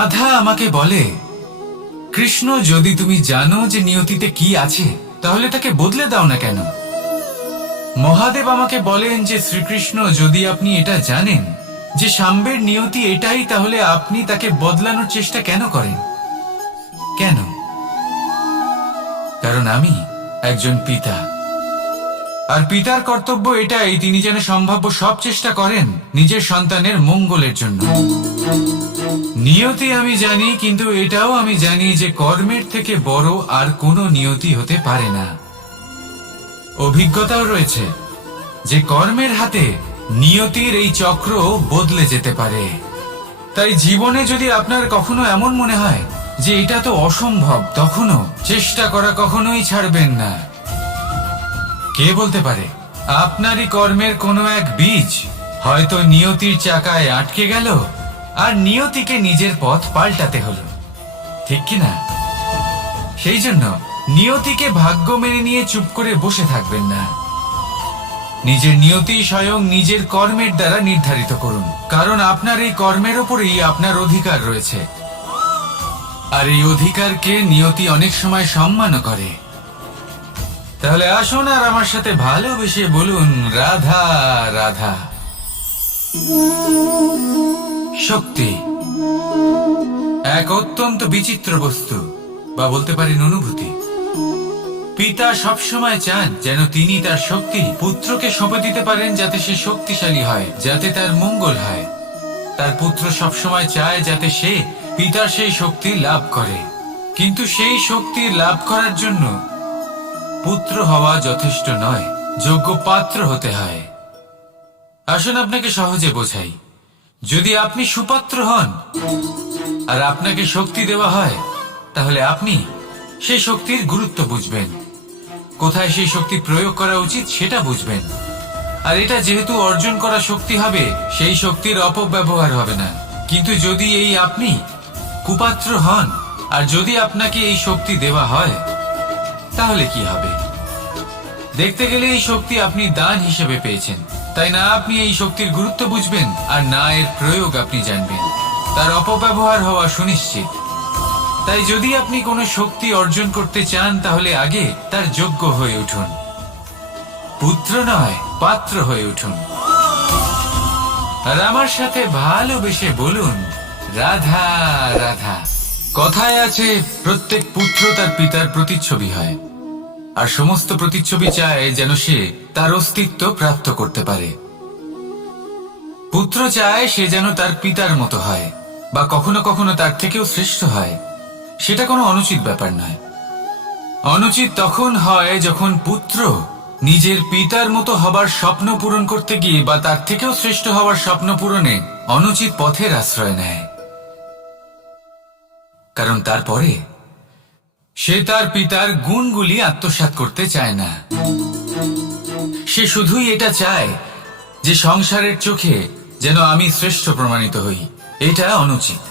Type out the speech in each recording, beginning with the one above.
রাধা আমাকে বলে, কৃষ্ণ, যদি তুমি জানো যে নিয়তিতে কি আছে তাহলে তাকে বদলে দাও না কেন? মহাদেব আমাকে বলেন যে শ্রীকৃষ্ণ, যদি আপনি এটা জানেন যে সাম্বের নিয়তি এটাই, তাহলে আপনি তাকে বদলানোর চেষ্টা কেন করেন? কেন? কারণ আমি একজন পিতা, আর পিতার কর্তব্য এটাই, তিনি যেন সম্ভাব্য সব চেষ্টা করেন নিজের সন্তানের মঙ্গলের জন্য। নিয়তি আমি জানি, কিন্তু এটাও আমি জানি যে কর্মের থেকে বড় আর কোনো নিয়তি হতে পারে না। অভিজ্ঞতাও রয়েছে যে কর্মের হাতে নিয়তির এই চক্র বদলে যেতে পারে। তাই জীবনে যদি আপনার কখনো এমন মনে হয় যে এটা তো অসম্ভব, তখনও চেষ্টা করা কখনোই ছাড়বেন না। কে বলতে পারে আপনারই কর্মের কোনো এক বীজ হয়তো নিয়তির চাকায় আটকে গেল আর নিয়তিকে নিজের পথ পাল্টাতে হলো, ঠিক কি না? সেই জন্য নিয়তিকে ভাগ্য মেনে নিয়ে চুপ করে বসে থাকবেন না। নিজের নিয়তি স্বয়ং নিজের কর্মের দ্বারা নির্ধারিত করুন, কারণ আপনার এই কর্মের ওপরেই আপনার অধিকার রয়েছে। আর এই অধিকারকে নিয়তি অনেক সময় সম্মানও করে। তাহলে আসুন আর আমার সাথে ভালোবেসে বলুন, রাধা রাধা। শক্তি এক অত্যন্ত বিচিত্র বস্তু, বা বলতে পারেন অনুভূতি। পিতা সবসময় চান যেন তিনি তার শক্তি পুত্রকে সঁপে দিতে পারেন, যাতে সে শক্তিশালী হয়, যাতে তার মঙ্গল হয়। তার পুত্র সবসময় চায় যাতে সে পিতার সেই শক্তি লাভ করে, কিন্তু সেই শক্তি লাভ করার জন্য পুত্র হওয়া যথেষ্ট নয়, যোগ্য পাত্র হতে হয়। আসুন আপনাকে সহজে বোঝাই। যদি আপনি সুপাত্র হন আর আপনাকে শক্তি দেওয়া হয়, তাহলে আপনি সেই শক্তির গুরুত্ব বুঝবেন, কোথায় সেই শক্তি প্রয়োগ করা উচিত সেটা বুঝবেন। আর এটা যেহেতু অর্জন করা শক্তি হবে, সেই শক্তির অপব্যবহার হবে না। কিন্তু যদি এই আপনি কুপাত্র হন আর যদি আপনাকে এই শক্তি দেওয়া হয়, তাহলে কি হবে? দেখতে গেলে এই শক্তি আপনি দান হিসেবে পেয়েছেন, তাই না আপনি এই শক্তির গুরুত্ব বুঝবেন আর না এর প্রয়োগ আপনি জানবেন। তার অপব্যবহার হওয়া সুনিশ্চিত। তাই যদি আপনি কোনো শক্তি অর্জন করতে চান, তাহলে আগে তার যোগ্য হয়ে উঠুন। পুত্র নয়, পাত্র হয়ে উঠুন। আর আমার সাথে ভালোবেসে বলুন, রাধা রাধা। কথায় আছে, প্রত্যেক পুত্র তার পিতার প্রতিচ্ছবি হয়, আর সমস্ত প্রতিচ্ছবি চায় যেন সে তার অস্তিত্ব প্রাপ্ত করতে পারে। পুত্র চায় সে যেন তার পিতার মতো হয়, বা কখনো কখনো তার থেকেও শ্রেষ্ঠ হয়। সেটা কোনো অনুচিত ব্যাপার নয়। অনুচিত তখন হয় যখন পুত্র নিজের পিতার মতো হবার স্বপ্ন পূরণ করতে গিয়ে বা তার থেকেও শ্রেষ্ঠ হওয়ার স্বপ্ন পূরণে অনুচিত পথের আশ্রয় নেয়। কারণ তারপরে সে তার পিতার গুণগুলি আত্মসাৎ করতে চায় না। সে শুধুই এটা চায় যে সংসারের চোখে যেন আমি শ্রেষ্ঠ প্রমাণিত হই। এটা অনুচিত।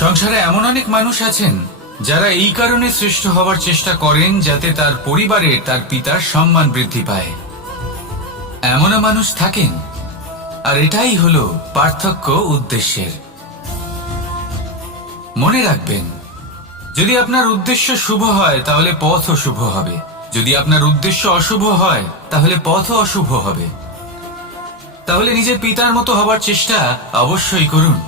সংসারে এমন অনেক মানুষ আছেন যারা এই কারণে শ্রেষ্ঠ হওয়ার চেষ্টা করেন যাতে তার পরিবারে তার পিতার সম্মান বৃদ্ধি পায়। এমনও মানুষ থাকেন, আর এটাই হলো পার্থক্য উদ্দেশ্যের। মনে রাখবেন, যদি আপনার উদ্দেশ্য শুভ হয় তাহলে পথও শুভ হবে, যদি আপনার উদ্দেশ্য অশুভ হয় তাহলে পথও অশুভ হবে। তাহলে নিজের পিতার মতো হবার চেষ্টা অবশ্যই করুন,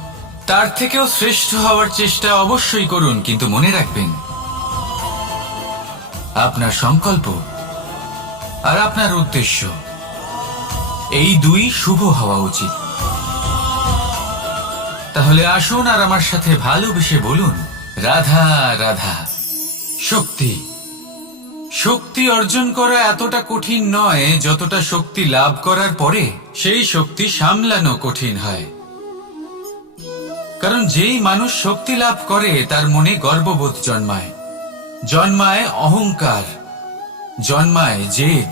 তার থেকেও শ্রেষ্ঠ হওয়ার চেষ্টা অবশ্যই করুন, কিন্তু মনে রাখবেন আপনার সংকল্প আর আপনার উদ্দেশ্য এই দুই শুভ হওয়া উচিত। তাহলে আসুন আর আমার সাথে ভালোবেসে বলুন, রাধা রাধা। শক্তি শক্তি অর্জন করা এতটা কঠিন নয় যতটা শক্তি লাভ করার পরে সেই শক্তি সামলানো কঠিন হয়। কারণ যেই মানুষ শক্তি লাভ করে তার মনে গর্ববোধ জন্মায়, জন্মায় অহংকার, জন্মায় জেদ।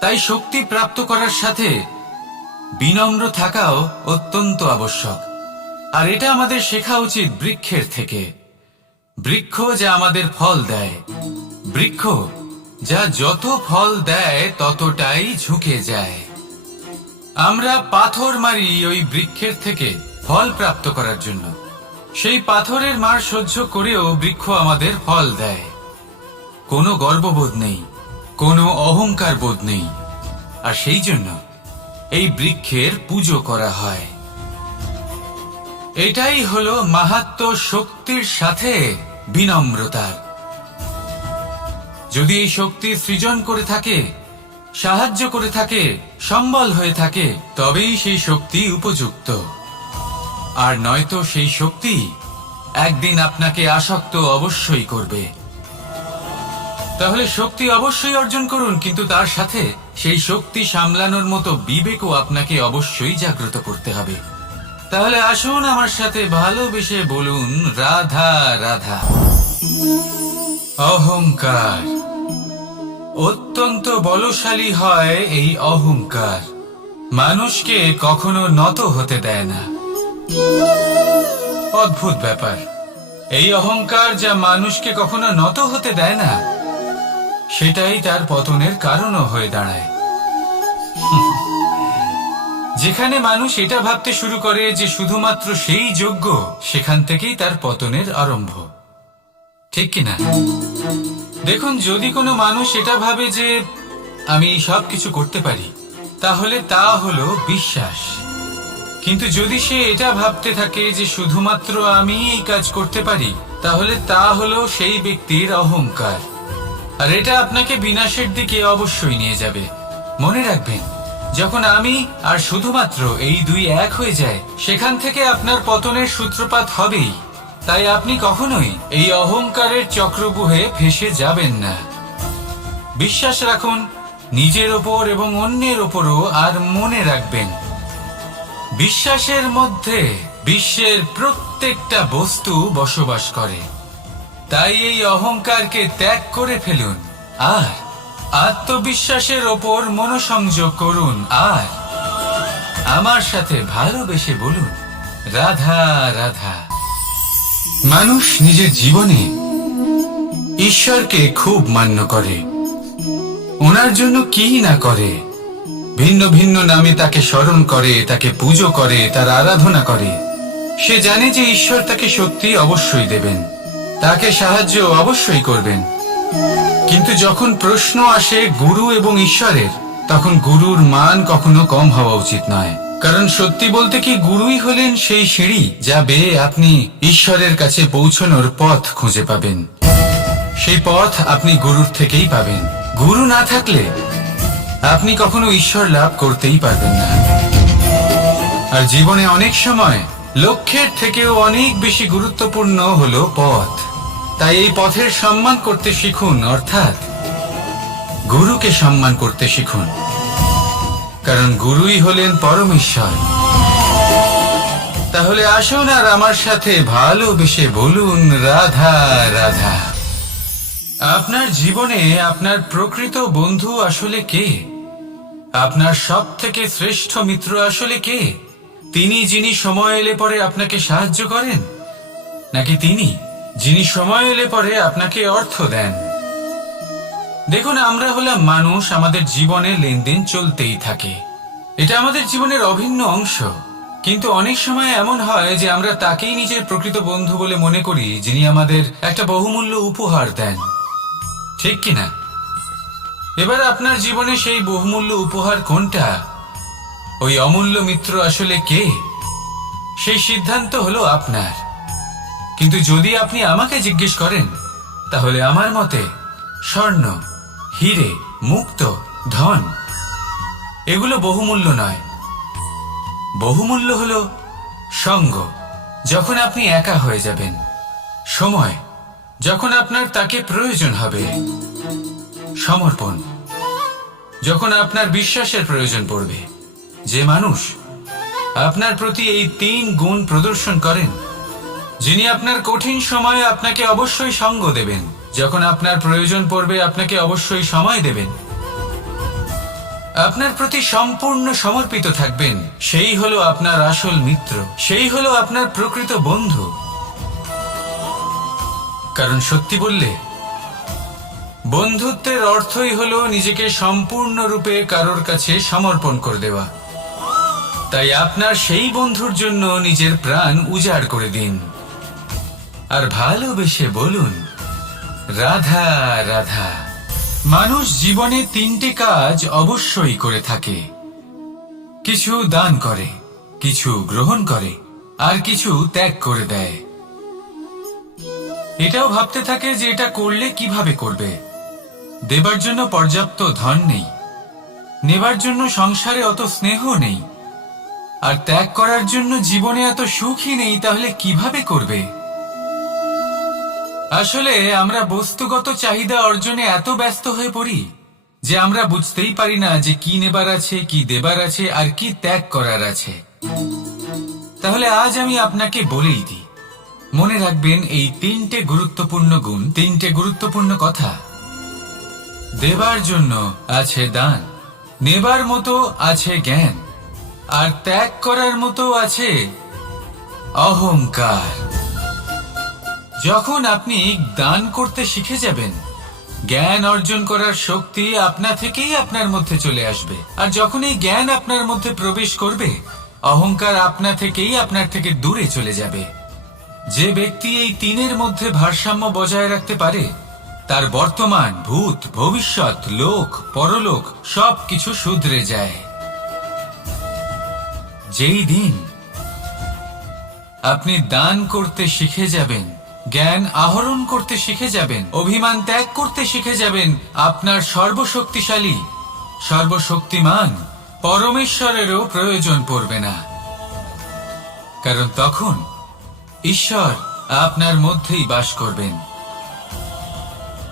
তাই শক্তি প্রাপ্ত করার সাথে বিনম্র থাকাও অত্যন্ত আবশ্যক। আর এটা আমাদের শেখা উচিত বৃক্ষের থেকে। বৃক্ষ যা আমাদের ফল দেয়, বৃক্ষ যা যত ফল দেয় ততটাই ঝুঁকে যায়। আমরা পাথর মারি ওই বৃক্ষের থেকে ফল প্রাপ্ত করার জন্য, সেই পাথরের মার সহ্য করেও বৃক্ষ আমাদের ফল দেয়। কোনো গর্ববোধ নেই, কোনো অহংকার বোধ নেই, আর সেই জন্য এই বৃক্ষের পুজো করা হয়। এটাই হলো মাহাত্ম্য শক্তির সাথে বিনম্রতার। যদি এই শক্তি সৃজন করে থাকে, সাহায্য করে থাকে, সম্বল হয়ে থাকে, তবেই সেই শক্তি উপযুক্ত। আর নয়তো সেই শক্তি একদিন আপনাকে আসক্ত অবশ্যই করবে। তাহলে শক্তি অবশ্যই অর্জন করুন, কিন্তু তার সাথে সেই শক্তি সামলানোর মতো বিবেকও আপনাকে অবশ্যই জাগ্রত করতে হবে। তাহলে আসুন আমার সাথে ভালোবেসে বলুন, রাধা রাধা। অহংকার অত্যন্ত বলশালী হয়। এই অহংকার মানুষকে কখনো নত হতে দেয় না। অদ্ভুত ব্যাপার, এই অহংকার যা মানুষকে কখনো নত হতে দেয় না, সেটাই তার পতনের কারণও হয়ে দাঁড়ায়। যেখানে মানুষ এটা ভাবতে শুরু করে যে শুধুমাত্র সেই যোগ্য, সেখান থেকেই তার পতনের আরম্ভ। ঠিক কিনা? দেখুন, যদি কোনো মানুষ এটা ভাবে যে আমি সবকিছু করতে পারি, তাহলে তা হলো বিশ্বাস। কিন্তু যদি সে এটা ভাবতে থাকে যে শুধুমাত্র আমি এই কাজ করতে পারি, তাহলে তা হলো সেই ব্যক্তির অহংকার। আর এটা আপনাকে বিনাশের দিকে অবশ্যই নিয়ে যাবে। মনে রাখবেন, যখন আমি আর শুধুমাত্র এই দুই এক হয়ে যায়, সেখান থেকে আপনার পতনের সূত্রপাত হবেই। তাই আপনি কখনোই এই অহংকারের চক্রব্যূহে ফেঁসে যাবেন না। বিশ্বাস রাখুন নিজের ওপর এবং অন্যের ওপরও। আর মনে রাখবেন, বিশ্বাসের মধ্যে বিশ্বের প্রত্যেকটা বস্তু বসবাস করে। তাই এই অহংকারকে ত্যাগ করে ফেলুন আর আত্মবিশ্বাসের ওপর মনোসংযোগ করুন। আর আমার সাথে ভালোবেসে বলুন, রাধা রাধা। মানুষ নিজের জীবনে ঈশ্বরকে খুব মান্য করে। ওনার জন্য কি না করে, ভিন্ন ভিন্ন নামে তাকে স্মরণ করে, তাকে পুজো করে, তার আরাধনা করে। সে জানে যে ঈশ্বর তাকে শক্তি অবশ্যই দেবেন, তাকে সাহায্য অবশ্যই করবেন। কিন্তু যখন প্রশ্ন আসে গুরু এবং ঈশ্বরের, তখন গুরুর মান কখনো কম হওয়া উচিত নয়। কারণ সত্যি বলতে কি, গুরুই হলেন সেই সিঁড়ি যা বেয়ে আপনি ঈশ্বরের কাছে পৌঁছানোর পথ খুঁজে পাবেন। সেই পথ আপনি গুরুর থেকেই পাবেন। গুরু না থাকলে আপনি কখনো ঈশ্বর লাভ করতেই পারবেন না। আর জীবনে অনেক সময় লক্ষ্যের থেকেও অনেক বেশি গুরুত্বপূর্ণ হলো পথ। তাই এই পথের সম্মান করতে শিখুন, অর্থাৎ গুরুকে সম্মান করতে শিখুন। কারণ গুরুই হলেন পরমেশ্বর। তাহলে আসুন আর আমার সাথে ভালোবেসে বলুন, রাধা রাধা। আপনার জীবনে আপনার প্রকৃত বন্ধু আসলে কে? আপনার সব থেকে শ্রেষ্ঠ মিত্র আসলে কে? তিনি যিনি সময় এলে পরে আপনাকে সাহায্য করেন, নাকি তিনি যিনি সময় এলে পরে আপনাকে অর্থ দেন? দেখুন, আমরা হলাম মানুষ, আমাদের জীবনে লেনদেন চলতেই থাকে। এটা আমাদের জীবনের অভিন্ন অংশ। কিন্তু অনেক সময় এমন হয় যে আমরা তাকেই নিজের প্রকৃত বন্ধু বলে মনে করি, যিনি আমাদের একটা বহুমূল্য উপহার দেন। ঠিক কিনা? এবার আপনার জীবনে সেই বহুমূল্য উপহার কোনটা, ওই অমূল্য মিত্র আসলে কে, সেই সিদ্ধান্ত হলো আপনার। কিন্তু যদি আপনি আমাকে জিজ্ঞেস করেন, তাহলে আমার মতে স্বর্ণ, হিরে, মুক্ত, ধন এগুলো বহুমূল্য নয়। বহুমূল্য হলো সঙ্গ, যখন আপনি একা হয়ে যাবেন, সময়, যখন আপনার তাকে প্রয়োজন হবে, সমর্পণ, যখন আপনার বিশ্বাসের প্রয়োজন পড়বে। যে মানুষ আপনার প্রতি এই 3 গুণ প্রদর্শন করেন, যিনি আপনার কঠিন সময়ে আপনাকে অবশ্যই সঙ্গ দেবেন, যখন আপনার প্রয়োজন পড়বে আপনাকে অবশ্যই সময় দেবেন, আপনার প্রতি সম্পূর্ণ সমর্পিত থাকবেন, সেই হলো আপনার আসল মিত্র, সেই হলো আপনার প্রকৃত বন্ধু। কারণ সত্যি বললে, বন্ধুত্বের অর্থই হলো নিজেকে সম্পূর্ণরূপে কারোর কাছে সমর্পণ করে দেওয়া। তাই আপনার সেই বন্ধুর জন্য নিজের প্রাণ উজাড় করে দিন। আর ভালোবেসে বলুন, রাধা রাধা। মানুষ জীবনে তিনটে কাজ অবশ্যই করে থাকে, কিছু দান করে, কিছু গ্রহণ করে, আর কিছু ত্যাগ করে দেয়। এটাও ভাবতে থাকে যে এটা করলে কিভাবে করবে। দেবার জন্য পর্যাপ্ত ধন নেই, নেবার জন্য সংসারে অত স্নেহ নেই, আর ত্যাগ করার জন্য জীবনে এত সুখই নেই, তাহলে কিভাবে করবে? আসলে আমরা বস্তুগত চাহিদা অর্জনে এত ব্যস্ত হয়ে পড়ি যে আমরা বুঝতেই পারি না যে কি নেবার আছে, কি দেবার আছে, আর কি ত্যাগ করার আছে। তাহলে আজ আমি আপনাকে বলেই দিই, মনে রাখবেন এই তিনটে গুরুত্বপূর্ণ গুণ, তিনটে গুরুত্বপূর্ণ কথা। দেবার জন্য আছে দান, নেবার মতো আছে জ্ঞান, আর ত্যাগ করার মতো আছে অহংকার। যখন আপনি দান করতে শিখে যাবেন, জ্ঞান অর্জন করার শক্তি আপনা থেকেই আপনার মধ্যে চলে আসবে। আর যখন এই জ্ঞান আপনার মধ্যে প্রবেশ করবে, অহংকার আপনা থেকেই আপনার থেকে দূরে চলে যাবে। যে ব্যক্তি এই তিনের মধ্যে ভারসাম্য বজায় রাখতে পারে, তার বর্তমান, ভূত, ভবিষ্যৎ, লোক, পরলোক সবকিছু শুধরে যায়। যেই দিন আপনি দান করতে শিখে যাবেন, জ্ঞান আহরণ করতে শিখে যাবেন, অভিমান ত্যাগ করতে শিখে যাবেন, আপনার সর্বশক্তিশালী, সর্বশক্তিমান পরমেশ্বরেরও প্রয়োজন পড়বে না। কারণ তখন ঈশ্বর আপনার মধ্যেই বাস করবেন।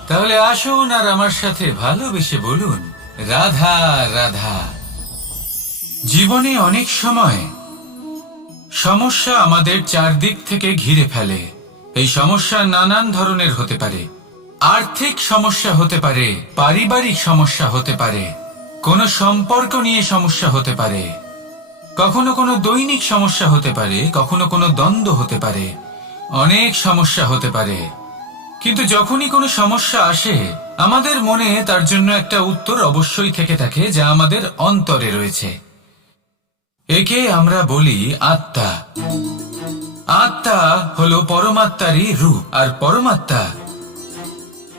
তাহলে আসুন আর আমার সাথে ভালোবেসে বলুন, রাধা রাধা। জীবনে অনেক সময় সমস্যা আমাদের চারদিক থেকে ঘিরে ফেলে। এই সমস্যা নানান ধরনের হতে পারে। আর্থিক সমস্যা হতে পারে, পারিবারিক সমস্যা হতে পারে, কোনো সম্পর্ক নিয়ে সমস্যা হতে পারে, কখনো কোনো দৈনিক সমস্যা হতে পারে, কখনো কোনো দ্বন্দ্ব হতে পারে, অনেক সমস্যা হতে পারে। কিন্তু যখনই কোনো সমস্যা আসে, আমাদের মনে তার জন্য একটা উত্তর অবশ্যই থেকে থাকে, যা আমাদের অন্তরে রয়েছে। একে আমরা বলি আত্মা। আত্মা হলো পরমাত্মারই রূপ, আর পরমাত্মা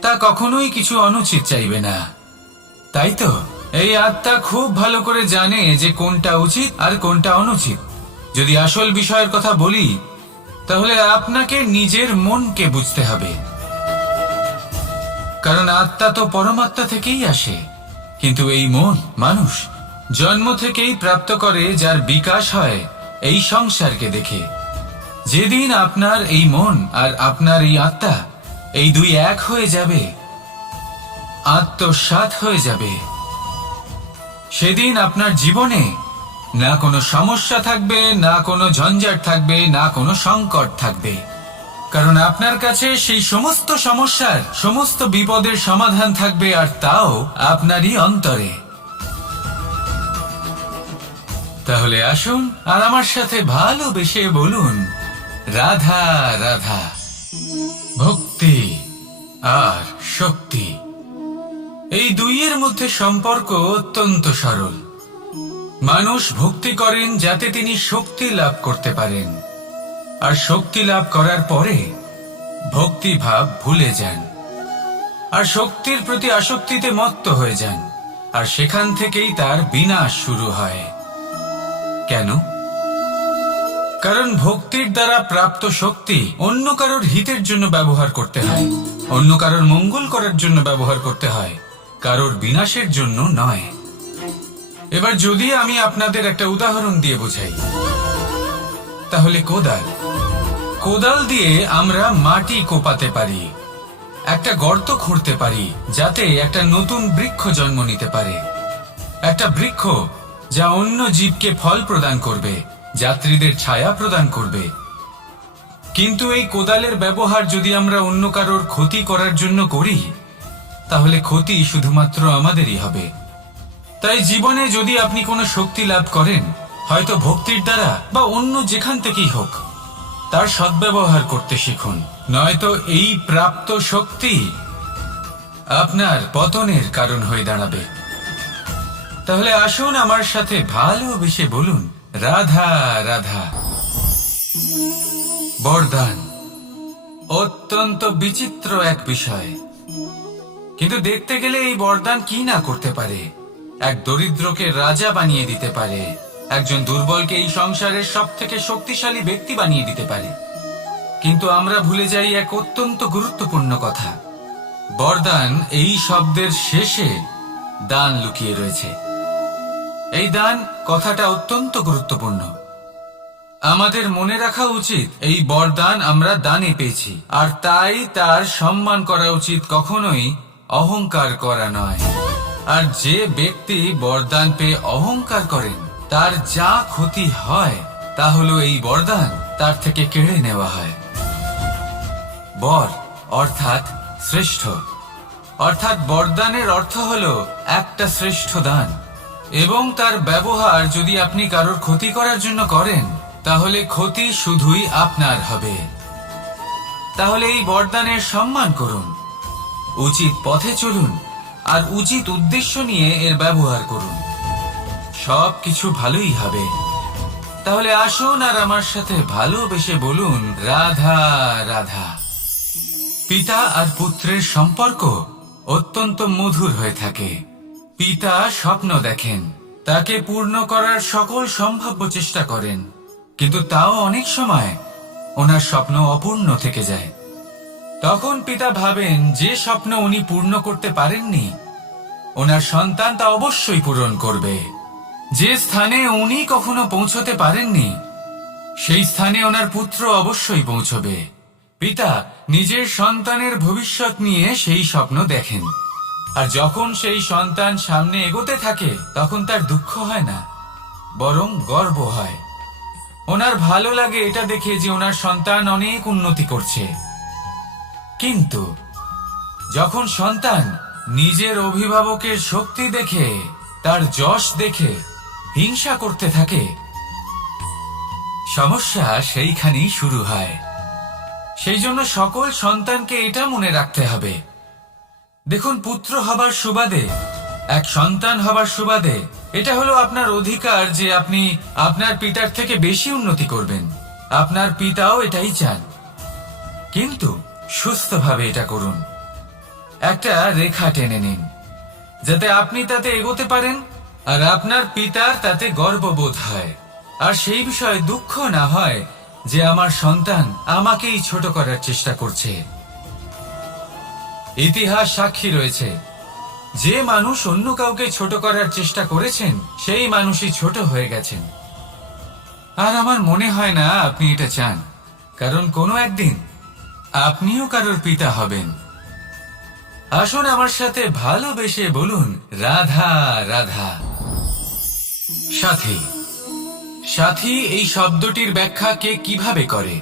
তা কখনোই কিছু অনুচিত চাইবে না, তাই তো? এই আত্মা খুব ভালো করে জানে যে কোনটা উচিত আর কোনটা অনুচিত। যদি আসল বিষয়ের কথা বলি, তাহলে আপনাকে নিজের মনকে বুঝতে হবে। কারণ আত্মা তো পরমাত্মা থেকেই আসে, কিন্তু এই মন মানুষ জন্ম থেকেই প্রাপ্ত করে, যার বিকাশ হয় এই সংসারকে দেখে। যেদিন আপনার এই মন আর আপনার এই আত্মা, এই দুই এক হয়ে যাবে, আত্মসাৎ হয়ে যাবে, সেদিন আপনার জীবনে না কোনো সমস্যা থাকবে, না কোনো ঝঞ্ঝাট থাকবে, না কোনো সংকট থাকবে। কারণ আপনার কাছে সেই সমস্ত সমস্যার, সমস্ত বিপদের সমাধান থাকবে, আর তাও আপনারই অন্তরে। তাহলে আসুন আর আমার সাথে ভালোবেসে বলুন, রাধা রাধা। ভক্তি আর শক্তি, এই দুইয়ের মধ্যে সম্পর্ক অত্যন্ত সরল। মানুষ ভক্তি করেন যাতে তিনি শক্তি লাভ করতে পারেন, আর শক্তি লাভ করার পরে ভক্তি ভাব ভুলে যান, আর শক্তির প্রতি আসক্তিতে মত্ত হয়ে যান, আর সেখান থেকেই তার বিনাশ শুরু হয়। কেন? কারণ ভক্তির দ্বারা প্রাপ্ত শক্তি অন্য কারোর হিতের জন্য ব্যবহার করতে হয়, অন্য কারোর মঙ্গল করার জন্য ব্যবহার করতে হয়, কারোর বিনাশের জন্য নয়। এবার যদি আমি আপনাদের একটা উদাহরণ দিয়ে বোঝাই, তাহলে কোদাল। কোদাল দিয়ে আমরা মাটি কোপাতে পারি, একটা গর্ত খুঁড়তে পারি, যাতে একটা নতুন বৃক্ষ জন্ম নিতে পারে। একটা বৃক্ষ যা অন্য জীবকে ফল প্রদান করবে, যাত্রীদের ছায়া প্রদান করবে। কিন্তু এই কোদালের ব্যবহার যদি আমরা অন্য কারোর ক্ষতি করার জন্য করি, তাহলে ক্ষতি শুধুমাত্র আমাদেরই হবে। তাই জীবনে যদি আপনি কোনো শক্তি লাভ করেন, হয়তো ভক্তির দ্বারা বা অন্য যেখান থেকেই হোক, তার সদ্ব্যবহার করতে শিখুন, নয়তো এই প্রাপ্ত শক্তি আপনার পতনের কারণ হয়ে দাঁড়াবে। তাহলে আসুন আমার সাথে ভালোবেসে বলুন, রাধা রাধা। বরদান, অত্যন্ত বিচিত্র এক বিষয়। কিন্তু দেখতে গেলে এই বরদান কি না করতে পারে। এক দরিদ্রকে রাজা বানিয়ে দিতে পারে, একজন দুর্বলকে এই সংসারের সব থেকে শক্তিশালী ব্যক্তি বানিয়ে দিতে পারে। কিন্তু আমরা ভুলে যাই এক অত্যন্ত গুরুত্বপূর্ণ কথা। বরদান এই শব্দের শেষে দান লুকিয়ে রয়েছে। এই দান কথাটা অত্যন্ত গুরুত্বপূর্ণ। আমাদের মনে রাখা উচিত এই বরদান আমরা দানে পেয়েছি, আর তাই তার সম্মান করা উচিত, কখনোই অহংকার করা নয়। আর যে ব্যক্তি বরদান পেয়ে অহংকার করেন তার যা ক্ষতি হয় তা হলো এই বরদান তার থেকে কেড়ে নেওয়া হয়। বর অর্থাৎ শ্রেষ্ঠ, অর্থাৎ বরদানের অর্থ হলো একটা শ্রেষ্ঠ দান, এবং তার ব্যবহার যদি আপনি কারোর ক্ষতি করার জন্য করেন তাহলে ক্ষতি শুধুই আপনার হবে। তাহলে এই বরদানের সম্মান করুন, উচিত পথে চলুন, আর উচিত উদ্দেশ্য নিয়ে এর ব্যবহার করুন, সবকিছু ভালোই হবে। তাহলে আসুন আর আমার সাথে ভালোবেসে বলুন, রাধা রাধা। পিতা আর পুত্রের সম্পর্ক অত্যন্ত মধুর হয়ে থাকে। পিতা স্বপ্ন দেখেন, তাকে পূর্ণ করার সকল সম্ভাব্য চেষ্টা করেন, কিন্তু তাও অনেক সময় ওনার স্বপ্ন অপূর্ণ থেকে যায়। তখন পিতা ভাবেন যে স্বপ্ন উনি পূর্ণ করতে পারেননি ওনার সন্তান তা অবশ্যই পূরণ করবে। যে স্থানে উনি কখনো পৌঁছতে পারেননি সেই স্থানে ওনার পুত্র অবশ্যই পৌঁছবে। পিতা নিজের সন্তানের ভবিষ্যৎ নিয়ে সেই স্বপ্ন দেখেন, আর যখন সেই সন্তান সামনে এগোতে থাকে তখন তার দুঃখ হয় না, বরং গর্ব হয়। ওনার ভালো লাগে এটা দেখে যে ওনার সন্তান অনেক উন্নতি করছে। কিন্তু যখন সন্তান নিজের অভিভাবকের শক্তি দেখে, তার যশ দেখে হিংসা করতে থাকে, সমস্যা সেইখানেই শুরু হয়। সেই জন্য সকল সন্তানকে এটা মনে রাখতে হবে, দেখুন, পুত্র হবার সুবাদে, এক সন্তান হবার সুবাদে এটা হলো আপনার অধিকার যে আপনি আপনার পিতার থেকে বেশি উন্নতি করবেন। আপনার পিতাও এটাই চান, কিন্তু সুস্থভাবে এটা করুন। একটা রেখা টেনে নিন যাতে আপনি তাতে এগোতে পারেন আর আপনার পিতার তাতে গর্ববোধ হয়, আর সেই বিষয়ে দুঃখ না হয় যে আমার সন্তান আমাকেই ছোট করার চেষ্টা করছে। ইতিহাস সাক্ষী রয়েছে, যে মানুষ অন্য কাউকে ছোট করার চেষ্টা করেছেন সেই মানুষই ছোট হয়ে গেছেন। আর আমার মনে হয় না আপনি এটা চান, কারণ কোনো একদিন আপনিও কারোর পিতা হবেন। আসুন আমার সাথে ভালোবেসে বলুন, রাধা রাধা। সাথী। সাথী এই শব্দটির ব্যাখ্যা কে কিভাবে করে?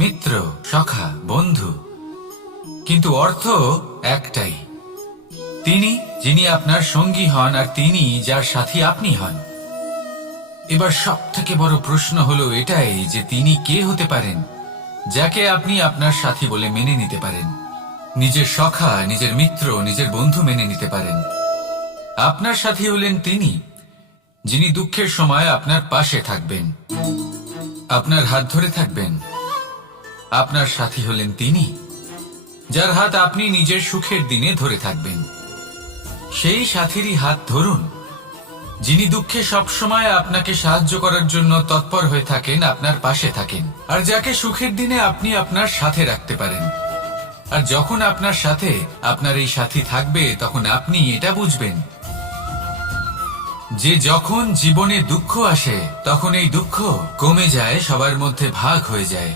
মিত্র, সখা, বন্ধু, কিন্তু অর্থ একটাই। তিনি যিনি আপনার সঙ্গী হন আর তিনি যার সাথী আপনি হন। এবার সব থেকে বড় প্রশ্ন হলো এটাই যে তিনি কে হতে পারেন যাকে আপনি আপনার সাথী বলে মেনে নিতে পারেন, নিজের সখা, নিজের মিত্র, নিজের বন্ধু মেনে নিতে পারেন। আপনার সাথী হলেন তিনি যিনি দুঃখের সময় আপনার পাশে থাকবেন, আপনার হাত ধরে থাকবেন। আপনার সাথী হলেন তিনি যার হাত আপনি নিজের সুখের দিনে ধরে থাকবেন। সেই সাথীরই হাত ধরুন যিনি দুঃখে সবসময় আপনাকে সাহায্য করার জন্য তৎপর হয়ে থাকেন, আপনার পাশে থাকেন, আর যাকে সুখের দিনে আপনি আপনার সাথে রাখতে পারেন। আর যখন আপনার সাথে আপনার এই সাথী থাকবে তখন আপনি এটা বুঝবেন যে যখন জীবনে দুঃখ আসে তখন এই দুঃখ কমে যায়, সবার মধ্যে ভাগ হয়ে যায়।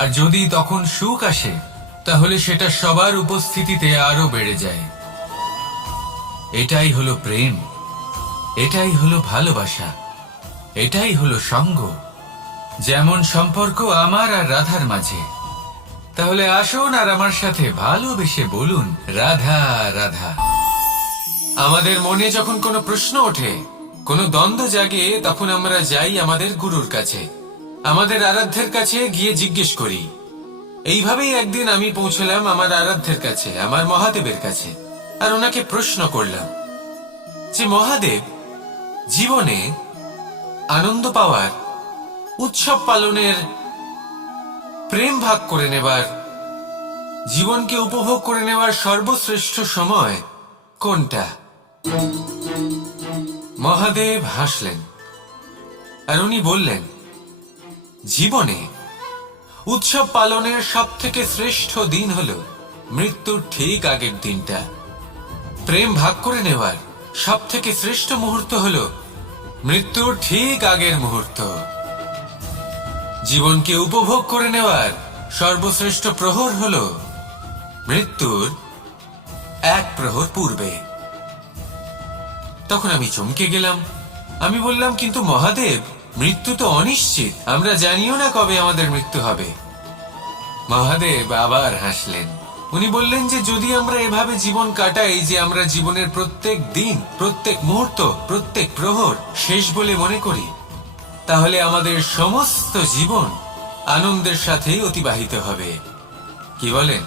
আর যদি তখন সুখ আসে তাহলে সেটা সবার উপস্থিতিতে আরো বেড়ে যায়। এটাই হলো প্রেম, এটাই হলো ভালোবাসা, এটাই হলো সঙ্গ, যেমন সম্পর্ক আমার আর রাধার মাঝে। তাহলে আসুন আর আমার সাথে ভালোবেসে বলুন, রাধা রাধা। আমাদের মনে যখন কোনো প্রশ্ন ওঠে, কোনো দ্বন্দ্ব জাগে, তখন আমরা যাই আমাদের গুরুর কাছে, আমাদের আরাধ্যের কাছে গিয়ে জিজ্ঞেস করি। এইভাবেই একদিন আমি পৌঁছলাম আমার আরাধ্যের কাছে, আমার মহাদেবের কাছে, আর ওনাকে প্রশ্ন করলাম যে মহাদেব, জীবনে আনন্দ পাওয়ার, উৎসব পালনের, প্রেম ভাগ করে নেবার জীবনকে উপভোগ করে নেওয়ার সর্বশ্রেষ্ঠ সময় কোনটা? মহাদেব হাসলেন আর উনি বললেন, জীবনে উৎসব পালনের সবথেকে শ্রেষ্ঠ দিন হল মৃত্যুর ঠিক আগের দিনটা। প্রেম ভাগ করে নেওয়ার সবথেকে শ্রেষ্ঠ মুহূর্ত হল মৃত্যুর ঠিক আগের মুহূর্ত। জীবনকে উপভোগ করে নেওয়ার সর্বশ্রেষ্ঠ প্রহর হল মৃত্যুর এক প্রহর পূর্বে। তখন আমি চমকে গেলাম। আমি বললাম, কিন্তু মহাদেব, মৃত্যু তো অনিশ্চিত, আমরা জানিও না কবে আমাদের মৃত্যু হবে। মহাদেব আবার হাসলেন। উনি বললেন যে যদি আমরা এভাবে জীবন কাটাই যে আমরা জীবনের প্রত্যেক দিন, প্রত্যেক মুহূর্ত, প্রত্যেক প্রহর শেষ বলে মনে করি, তাহলে আমাদের সমস্ত জীবন আনন্দের সাথেই অতিবাহিত হবে। কি বলেন?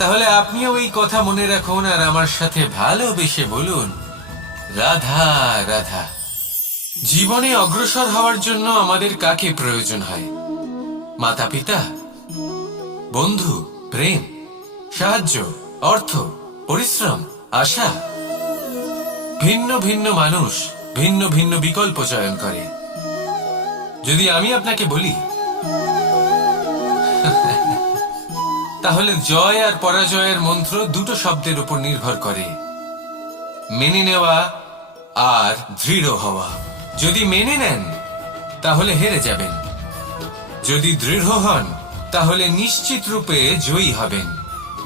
তাহলে আপনিও এই কথা মনে রাখুন আর আমার সাথে ভালোবেসে বলুন, রাধা রাধা। জীবনে অগ্রসর হওয়ার জন্য আমাদের কাকে প্রয়োজন হয়? মাতা পিতা, বন্ধু, প্রেম, সাহায্য, অর্থ, পরিশ্রম, আশা। ভিন্ন ভিন্ন মানুষ ভিন্ন ভিন্ন বিকল্প চয়ন করে। যদি আমি আপনাকে বলি, তাহলে জয় আর পরাজয়ের মন্ত্র দুটো শব্দের উপর নির্ভর করে, মেনে নেওয়া আর দৃঢ় হওয়া। যদি মেনে নেন তাহলে হেরে যাবেন, যদি দৃঢ় হন তাহলে নিশ্চিত রূপে জয়ী হবেন।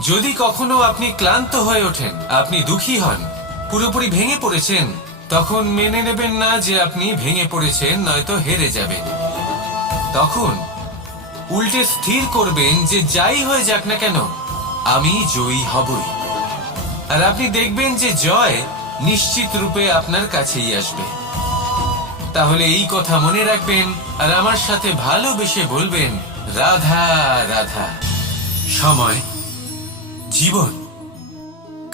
যদি কখনো আপনি ক্লান্ত হয়ে ওঠেন, আপনি দুঃখী হন, পুরোপুরি ভেঙে পড়েছেন, তখন মেনে নেবেন না যে আপনি ভেঙে পড়েছেন, নয়তো হেরে যাবেন। তখন উল্টে স্থির করবেন যে যাই হয়ে যাক না কেন, আমি জয়ী হবই। আর আপনি দেখবেন যে জয় নিশ্চিত রূপে আপনার কাছেই আসবে। তাহলে এই কথা মনে রাখবেন আর আমার সাথে ভালোবেসে বলবেন, রাধা রাধা। সময়, জীবন,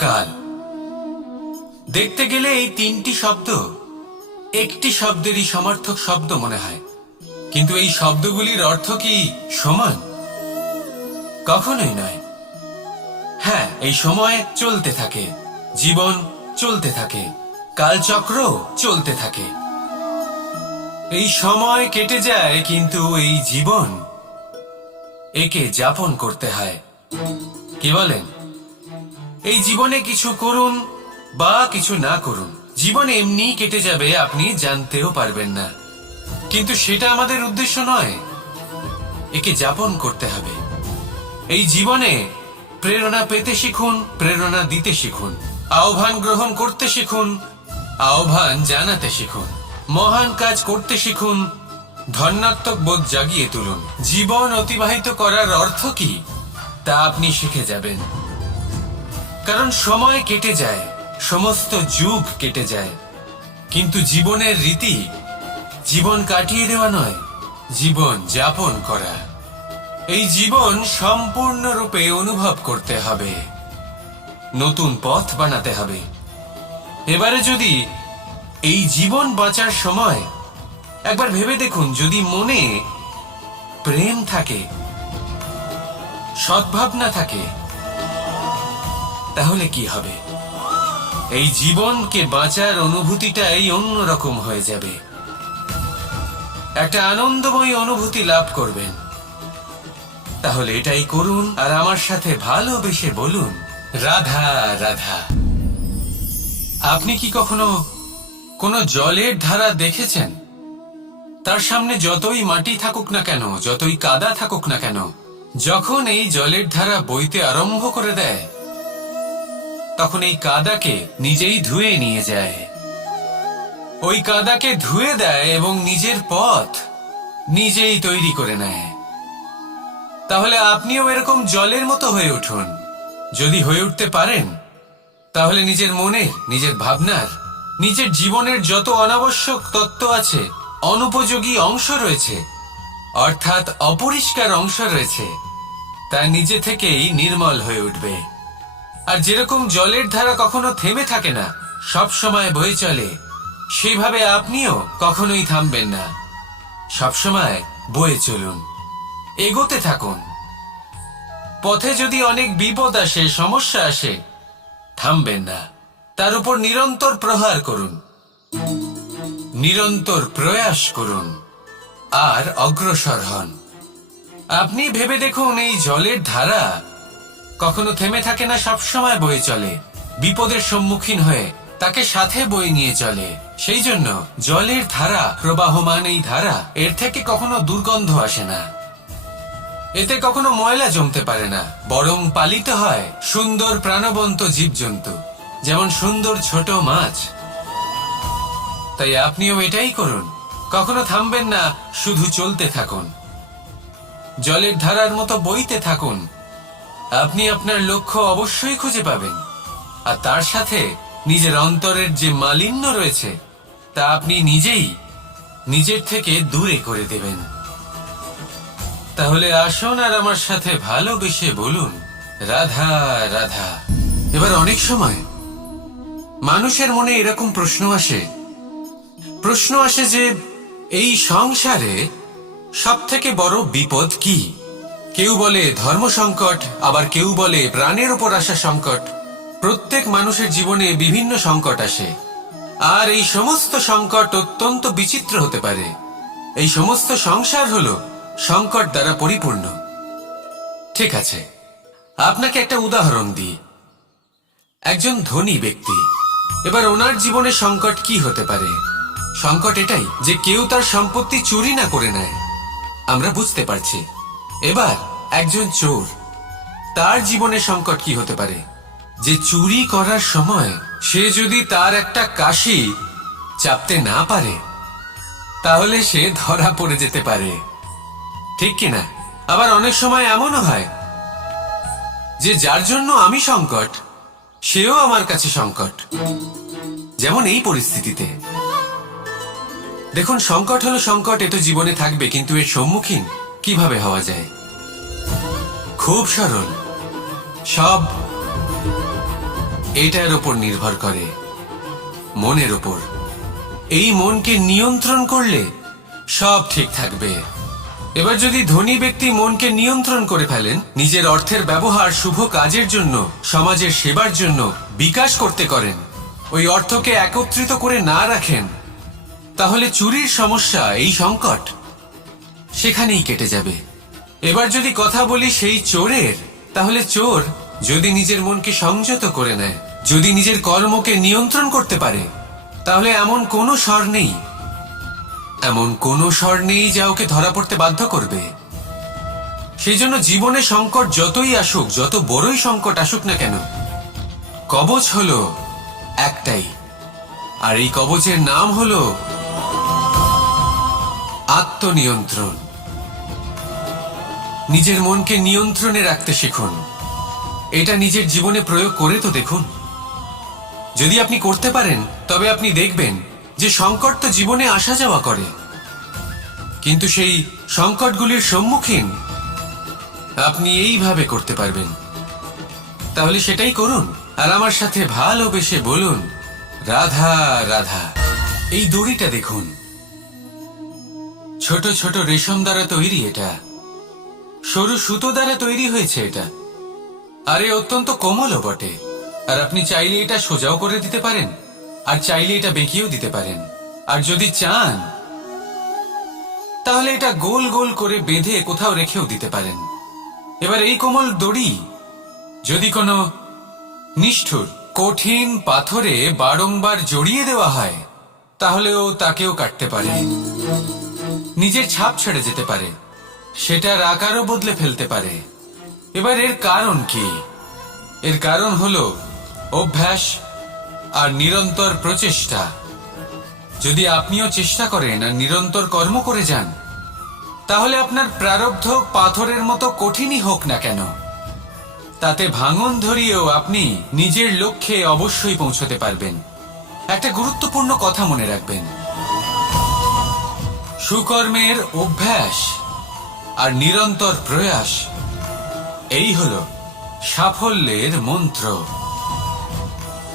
কাল। দেখতে গেলে এই তিনটি শব্দ একটি শব্দেরই সমার্থক শব্দ মনে হয়, কিন্তু এই শব্দগুলির অর্থ কি সমান? কখনোই নয়। হ্যাঁ, এই সময় চলতে থাকে, জীবন চলতে থাকে, কালচক্র চলতে থাকে। এই সময় কেটে যায়, কিন্তু এই জীবন, একে যাপন করতে হয়। কি বলেন? এই জীবনে কিছু করুন বা কিছু না করুন, জীবন এমনি কেটে যাবে, আপনি জানতেও পারবেন না। কিন্তু সেটা আমাদের উদ্দেশ্য নয়, একে যাপন করতে হবে। এই জীবনে প্রেরণা পেতে শিখুন, প্রেরণা দিতে শিখুন, আহ্বান গ্রহণ করতে শিখুন, আহ্বান জানাতে শিখুন, মহান কাজ করতে শিখুন, ধন্যাত্মক বোধ জাগিয়ে তুলুন। জীবন অতিবাহিত করার অর্থ কি তা আপনি শিখে যাবেন। কারণ সময় কেটে যায়, সমস্ত যুগ কেটে যায়, কিন্তু জীবনের রীতি জীবন কাটিয়ে দেওয়া নয়, জীবন যাপন করা। এই জীবন সম্পূর্ণরূপে অনুভব করতে হবে, নতুন পথ বানাতে হবে। এবারে যদি এই জীবন বাঁচার সময় একবার ভেবে দেখুন, যদি মনে প্রেম থাকে, সদ্ভাবনা থাকে, তাহলে কি হবে? এই জীবনকে বাঁচার অনুভূতিটাই অন্যরকম হয়ে যাবে, একটা আনন্দময় অনুভূতি লাভ করবেন। তাহলে এটাই করুন আর আমার সাথে ভালোবেসে বলুন, রাধা রাধা। আপনি কি কখনো কোনো জলের ধারা দেখেছেন? তার সামনে যতই মাটি থাকুক না কেন, যতই কাদা থাকুক না কেন, যখন এই জলের ধারা বইতে আরম্ভ করে দেয়, তখন এই কাদাকে নিজেই ধুয়ে নিয়ে যায়। ওই কাদাকে ধুয়ে দেয় এবং নিজের পথ নিজেই তৈরি করে নেয়। তাহলে আপনিও এরকম জলের মতো হয়ে উঠুন। যদি হয়ে উঠতে পারেন, তাহলে নিজের মনের, নিজের ভাবনার, নিজের জীবনের যত অনাবশ্যক তত্ত্ব আছে, অনুপযোগী অংশ রয়েছে, অর্থাৎ অপরিষ্কার অংশ রয়েছে, তা নিজে থেকেই নির্মল হয়ে উঠবে। আর যেরকম জলের ধারা কখনো থেমে থাকে না, সব সময় বয়ে চলে, সেইভাবে আপনিও কখনোই থামবেন না, সবসময় বয়ে চলুন, এগোতে থাকুন। পথে যদি অনেক বিপদ আসে, সমস্যা আসে, থামবেন না, তার উপর নিরন্তর প্রহার করুন, নিরন্তর প্রয়াস করুন আর অগ্রসর হন। আপনি ভেবে দেখুন, এই জলের ধারা কখনো থেমে থাকে না, সবসময় বয়ে চলে, বিপদের সম্মুখীন হয়ে তাকে সাথে বয়ে নিয়ে চলে। সেই জন্য জলের ধারা, প্রবাহমান এই ধারা, এর থেকে কখনো দুর্গন্ধ আসে না, এতে কখনো ময়লা জমতে পারে না, বরং পালিত হয় সুন্দর প্রাণবন্ত জীবজন্তু, যেমন সুন্দর ছোট মাছ। তাই আপনিও এটাই করুন, কখনো থামবেন না, শুধু চলতে থাকুন, জলের ধারার মতো বইতে থাকুন। আপনি আপনার লক্ষ্য অবশ্যই খুঁজে পাবেন, আর তার সাথে নিজের অন্তরের যে মালিন্য রয়েছে তা আপনি নিজেই নিজের থেকে দূরে করে দেবেন। তাহলে আসুন আর আমার সাথে ভালোবেসে বলুন, রাধা রাধা। এবার অনেক সময় মানুষের মনে এরকম প্রশ্ন আসে যে এই সংসারে সব থেকে বড় বিপদ কি? কেউ বলে ধর্ম সংকট, আবার কেউ বলে প্রাণের উপর আসা সংকট। প্রত্যেক মানুষের জীবনে বিভিন্ন সংকট আসে, আর এই সমস্ত সংকট অত্যন্ত বিচিত্র হতে পারে। এই সমস্ত সংসার হলো সংকট দ্বারা পরিপূর্ণ। ঠিক আছে, আপনাকে একটা উদাহরণ দিই। একজন ধনী ব্যক্তি, এবার ওনার জীবনে সংকট কি হতে পারে? সংকট এটাই যে কেউ তার সম্পত্তি চুরি না করে নেয়, আমরা বুঝতে পারছি। এবার একজন চোর, তার জীবনে সংকট কি হতে পারে? যে চুরি করার সময় সে যদি তার একটা কাশি চাপতে না পারে, তাহলে সে ধরা পড়ে যেতে পারে, ঠিক কিনা? আবার অনেক সময় এমনও হয় যে যার জন্য আমি সংকট, সেও আমার কাছে সংকট, যেমন এই পরিস্থিতিতে। দেখুন, সংকট হলো সংকট, এ তো জীবনে থাকবে, কিন্তু এর সম্মুখীন কিভাবে হওয়া যায়? খুব সরল, সব এটার উপর নির্ভর করে, মনের উপর। এই মনকে নিয়ন্ত্রণ করলে সব ঠিক থাকবে। এবার যদি ধনী ব্যক্তি মনকে নিয়ন্ত্রণ করে ফেলেন, নিজের অর্থের ব্যবহার শুভ কাজের জন্য, সমাজের সেবার জন্য বিকাশ করতে করেন, ওই অর্থকে একত্রিত করে না রাখেন, তাহলে চুরির সমস্যা, এই সংকট সেখানেই কেটে যাবে। এবার যদি কথা বলি সেই চোরের, তাহলে চোর যদি নিজের মনকে সংযত করে নেয়, যদি নিজের কর্মকে নিয়ন্ত্রণ করতে পারে, তাহলে এমন কোনো স্বর নেই, এমন কোনো স্বর নেই যা ওকে ধরা পড়তে বাধ্য করবে। সেই জন্য জীবনে সংকট যতই আসুক, যত বড়ই সংকট আসুক না কেন, কবচ হলো একটাই, আর এই কবচের নাম হলো আত্মনিয়ন্ত্রণ। নিজের মনকে নিয়ন্ত্রণে রাখতে শিখুন। এটা নিজের জীবনে প্রয়োগ করে তো দেখুন। যদি আপনি করতে পারেন, তবে আপনি দেখবেন যে সংকট তো জীবনে আসা যাওয়া করে, কিন্তু সেই সংকটগুলির সম্মুখীন আপনি এইভাবে করতে পারবেন। তাহলে সেটাই করুন, আর আমার সাথে ভালোবেসে বলুন, রাধা রাধা। এই দড়িটা দেখুন, ছোট ছোট রেশম দ্বারা তৈরি, এটা সরু সুতো দ্বারা তৈরি হয়েছে এটা, আর এ অত্যন্ত কোমলও বটে। আর আপনি চাইলে এটা সোজাও করে দিতে পারেন, আর চাইলে এটা বেঁকিয়েও দিতে পারেন, আর যদি চান তাহলে এটা গোল গোল করে বেঁধে কোথাও রেখেও দিতে পারেন। এবার এই কোমল দড়ি যদি কোনো নিষ্ঠুর কঠিন পাথরে বারংবার জড়িয়ে দেওয়া হয়, তাহলেও তাকেও কাটতে পারে, নিজের ছাপ ছেড়ে যেতে পারে, সেটার আকারও বদলে ফেলতে পারে। এবার এর কারণ কি? এর কারণ হলো অভ্যাস আর নিরন্তর প্রচেষ্টা। যদি আপনিও চেষ্টা করেন আর নিরন্তর কর্ম করে যান, তাহলে আপনার প্রারব্ধ পাথরের মতো কঠিনই হোক না কেন, তাতে ভাঙন ধরিয়েও আপনি নিজের লক্ষ্যে অবশ্যই পৌঁছতে পারবেন। একটা গুরুত্বপূর্ণ কথা মনে রাখবেন, সুকর্মের অভ্যাস আর নিরন্তর প্রয়াস, এই হলো সাফল্যের মন্ত্র।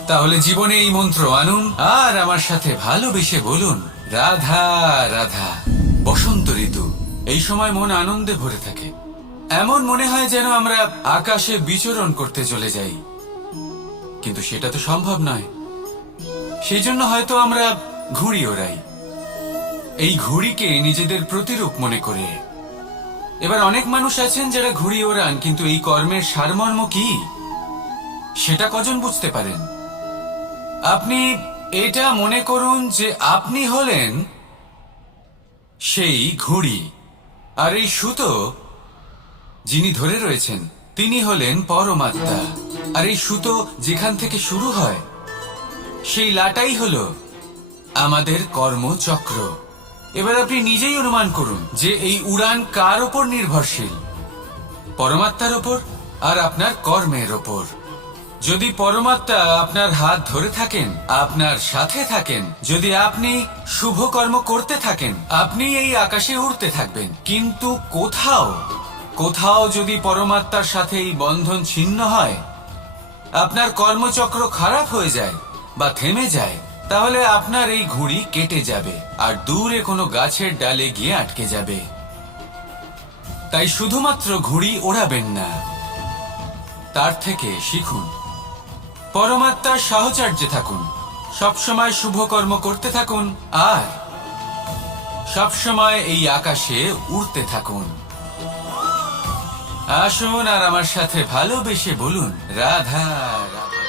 তাহলে জীবনে এই মন্ত্র আনুন, আর আমার সাথে ভালোবেসে বলুন, রাধা রাধা। বসন্ত ঋতু, এই সময় মন আনন্দে ভরে থাকে, এমন মনে হয় যেন আমরা আকাশে বিচরণ করতে চলে যাই, কিন্তু সেটা তো সম্ভব নয়। সেই জন্য হয়তো আমরা ঘুড়ি ওড়াই, এই ঘুড়িকে নিজেদের প্রতিরূপ মনে করে। এবার অনেক মানুষ আছেন যারা ঘুড়ি ওড়ান, কিন্তু এই কর্মের সারমর্ম কি সেটা কজন বুঝতে পারেন? আপনি এটা মনে করুন যে আপনি হলেন সেই ঘুড়ি, আর এই সুতো যিনি ধরে রয়েছেন তিনি হলেন পরমাত্মা। আর এই সুতো যেখান থেকে শুরু হয় সেই লাটাই হলো আমাদের কর্মচক্র। এবার আপনি নিজেই অনুমান করুন যে এই উড়ান কার ওপর নির্ভরশীল? পরমাত্মার ওপর আর আপনার কর্মের ওপর। যদি পরমাত্মা আপনার হাত ধরে থাকেন, আপনার সাথে থাকেন, যদি আপনি শুভ কর্ম করতে থাকেন, আপনি এই আকাশে উড়তে থাকবেন। কিন্তু কোথাও কোথাও যদি পরমাত্মার সাথে এই বন্ধন ছিন্ন হয়, আপনার কর্মচক্র খারাপ হয়ে যায় বা থেমে যায়, তাহলে আপনার এই ঘুড়ি কেটে যাবে আর দূরে কোনো গাছের ডালে গিয়ে আটকে যাবে। তাই শুধুমাত্র ঘুড়ি ওড়াবেন না, তার থেকে শিখুন, পরমাত্মার সাহচর্যে থাকুন, সবসময় শুভ কর্ম করতে থাকুন আর সবসময় এই আকাশে উড়তে থাকুন। আসুন আর আমার সাথে ভালোবেসে বলুন রাধা রাধা।